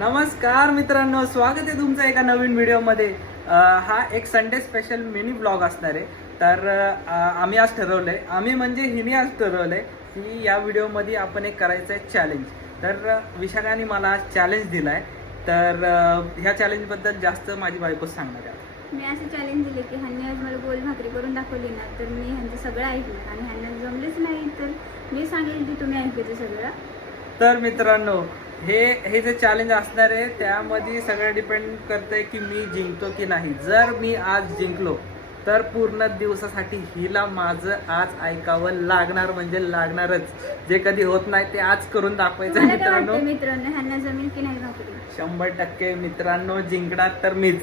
नमस्कार मित्रांनो, स्वागत आहे तुमचं एका नवीन व्हिडिओमध्ये. हा एक संडे स्पेशल मिनी ब्लॉग असणार आहे. तर आम्ही आज ठरवलंय, आम्ही म्हणजे हिने आज ठरवलंय की या व्हिडिओमध्ये आपण एक करायचं आहे चॅलेंज. तर विशाखाने मला चॅलेंज दिलाय. तर ह्या चॅलेंजबद्दल जास्त माझी बायकोच सांगणार आहे. मी असं चॅलेंज दिले की ह्यांनी आज मला गोल भाकरी करून दाखवली ना, तर मी ह्यांचं सगळं ऐकलं आणि ह्यांना जमलेच नाही तर मी सांगेल की तुम्ही ऐकायचं सगळं. तर मित्रांनो, हे जे चॅलेंज असणार आहे त्यामध्ये सगळं डिपेंड करतंय की मी जिंकतो की नाही. जर मी आज जिंकलो तर पूर्ण दिवसासाठी हिला माझं आज ऐकावं लागणार, म्हणजे लागणारच. जे कधी होत नाही ते आज करून दाखवायचं मित्रांनो. मित्रांनो ह्यांना जमेल की नाही भाकरी? 100% मित्रांनो, जिंकणार तर मीच.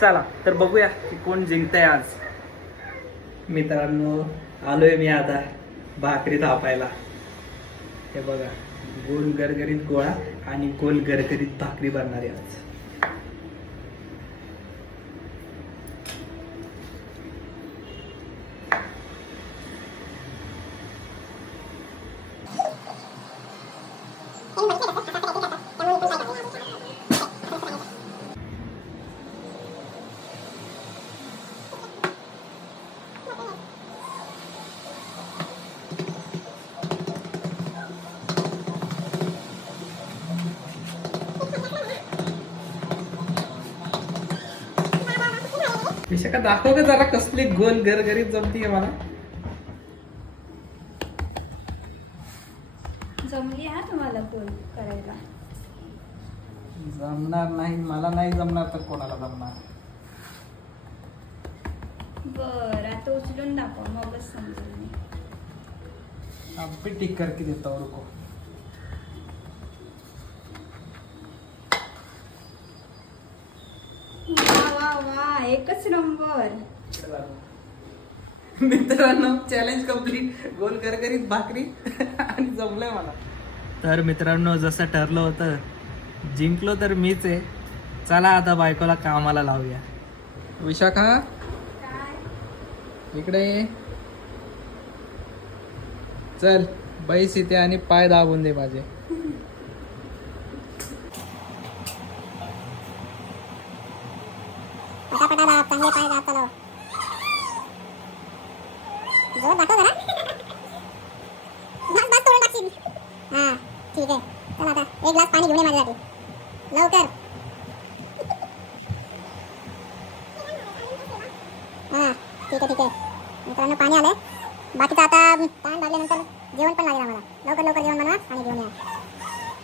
चला तर बघूया की कोण जिंकतंय आज. मित्रांनो, आलोय मी आता भाकरी थापायला. हे बघा, गोल गरगरीत गोळा आणि गोल गरगरीत भाकरी बनणार आहे आज. विशाखा, दाखव का जरा कसली गोल गरगरीत जमतीये मला. जमली हा तुम्हाला गोल करायला? जमणार नाही, मला नाही जमणार तर कोणाला जमणार. बर, आता उचलून दाखव मगच समजेल मी. अब भी टिक करके देता हूँ, रुको. वा वा वा, एकच नंबर. मित्रांनो, चॅलेंज कम्प्लीट. गोल गरगरीत भाकरी आणि जमलंय मला. तर मित्रांनो, जसं ठरलं होतं, जिंकलो तर मीच आहे. चला आता बायकोला कामाला लावूया. विशाखा, इकडे ये. चल बैस इथे आणि पाय दाबून दे माझे. पटापटा दाब, चांगले पाय दाब. चलो जोर दाखव जरा. बस बस, तोडून टाकशील. हां ठीक आहे. चल आता एक ग्लास पाणी घेऊन ये माझ्यासाठी लवकर. हां ठीक आहे. मित्रांनो, पाणी आलंय. बाकीचं आता ताण लागल्यानंतर जेवण पण लागेल आम्हाला. लवकर जेवण बनवा आणि घेऊन या.